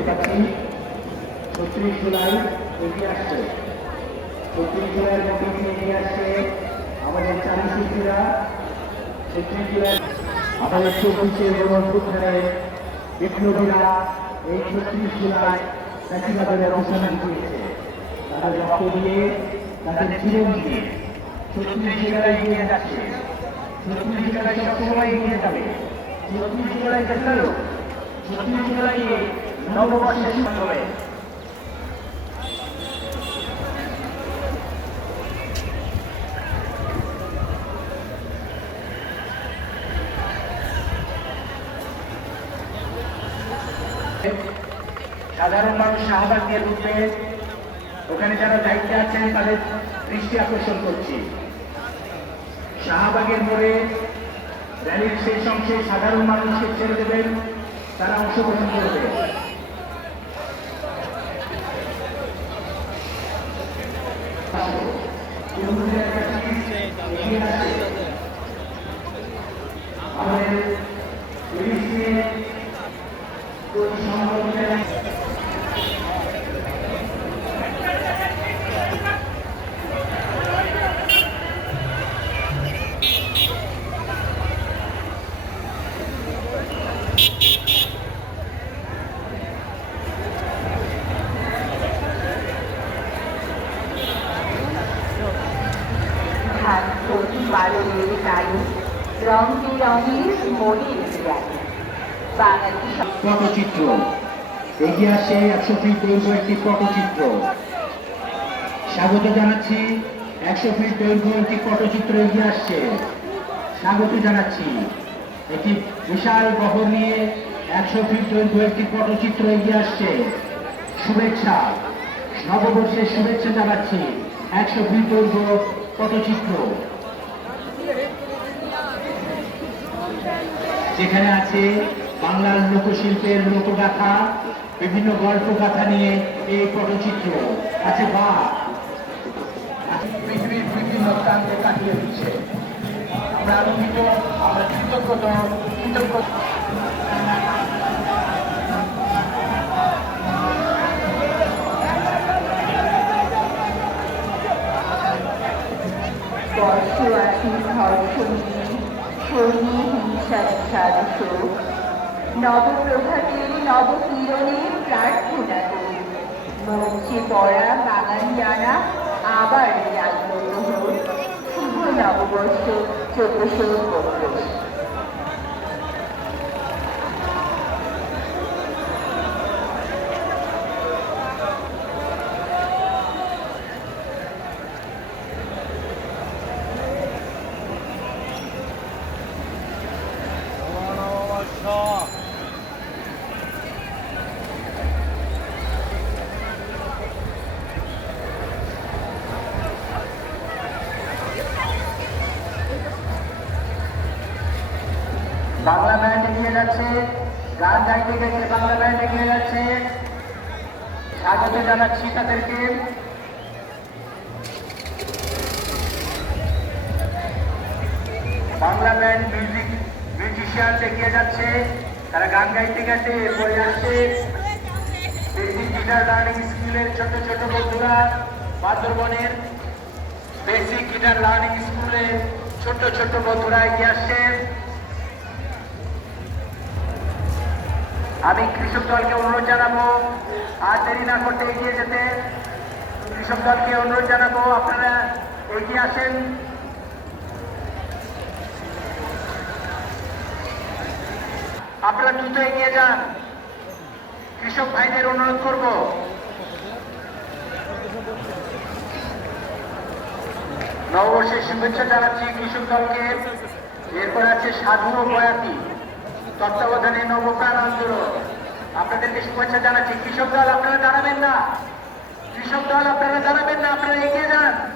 দেখতে পাচ্ছি ছত্রিশ জুলাই এগিয়ে আসছে। ছত্রিশ জুলাইয়ের মধ্যে দিয়ে এগিয়ে আসছে। আমাদের চারি শিল্পীরা ছত্রিশ জুলাই আমাদের চব্বিশে এবং বিপ্লবীরা এই ছত্রিশ জুলাই চাষিবাদের অবস্থান করেছে তারা রক্ত দিয়ে তাদের জীবন ছত্রিশ জেলায় এগিয়ে যাচ্ছে। ছত্রিশ জেলায় সবসময় এগিয়ে যাবে। ছত্রিশ জেলায় দেখাল। ছত্রিশ জেলায় সাধারণ মানুষ শাহবাগ দিয়ে ঢুকবে। ওখানে যারা দায়িত্বে আছেন, তাদের দৃষ্টি আকর্ষণ করছি। শাহবাগের মোড়ে র্যালির শেষ অংশে সাধারণ মানুষকে ছেড়ে দেবেন, তারা অংশগ্রহণ করবে। আমাদের পুলিশ নিয়ে কোন প্রতি বারোয়ের কালো রং বেরঙের মনের পটচিত্র এগিয়ে আসে একশো ফিট দৈর্ঘ্য একটি পটচিত্র স্বাগত জানাচ্ছি একশো ফিট দৈর্ঘ্য একটি পটচিত্র এগিয়ে আসছে। স্বাগত জানাচ্ছি। একটি বিশাল বহর নিয়ে একশো ফিট দৈর্ঘ্য একটি পটচিত্র এগিয়ে আসছে। শুভেচ্ছা। নববর্ষের শুভেচ্ছা জানাচ্ছি একশো ফিট দৈর্ঘ্য পটচিত্র যেখানে আছে বাংলার লোকশিল্পের লোকগাথা, বিভিন্ন গল্প গাথা নিয়ে এই পটচিত্র। আছে বা? পৃথিবীর বিভিন্ন প্রান্তে কাটিয়ে দিচ্ছে। আমরা আনন্দিত আমরা কৃতজ্ঞত, কৃতজ্ঞ। বর্ষ আসি ধর্ষণী সৈনী হিংসার নবপ্রভাতের নবকিরণের প্রার্থনা করি। মঞ্চে পড়া বাঙালিয়ানা আবার জাগ্রত হোক শুভ নববর্ষ চোদ্দশো বত্রিশ বাংলা ব্যান্ড এগিয়ে যাচ্ছে। গান গাইতে গেছে বাংলা ব্যান্ড এগিয়ে যাচ্ছে। স্বাগত জানাচ্ছি তাদেরকে। বাংলা ব্যান্ড মিউজিক মিউজিশিয়ান এগিয়ে যাচ্ছে। তারা গান গাইতে গেছে, পড়ে যাচ্ছে। গিটার লার্নিং স্কুলের ছোট ছোট বন্ধুরা বান্দরবনের বেসিক গিটার লার্নিং স্কুলে ছোট ছোট বন্ধুরা এগিয়ে আসছে আমি কৃষক দলকে অনুরোধ জানাব, আর দেরি না করতে এগিয়ে যেতে কৃষক দলকে অনুরোধ জানাব, আপনারা এগিয়ে আসেন। আপনারা দ্রুত এগিয়ে যান। কৃষক ভাইদের অনুরোধ করব। নববর্ষের শুভেচ্ছা জানাচ্ছি কৃষক দলকে। এরপর আছে সাধু ও বয়াতি তত্ত্বাবধানে নবকার আন্দোলন আপনাদেরকে শুভেচ্ছা জানাচ্ছি। কৃষক দল, আপনারা দাঁড়াবেন না। কৃষক দল, আপনারা দাঁড়াবেন না। আপনারা এগিয়ে যান।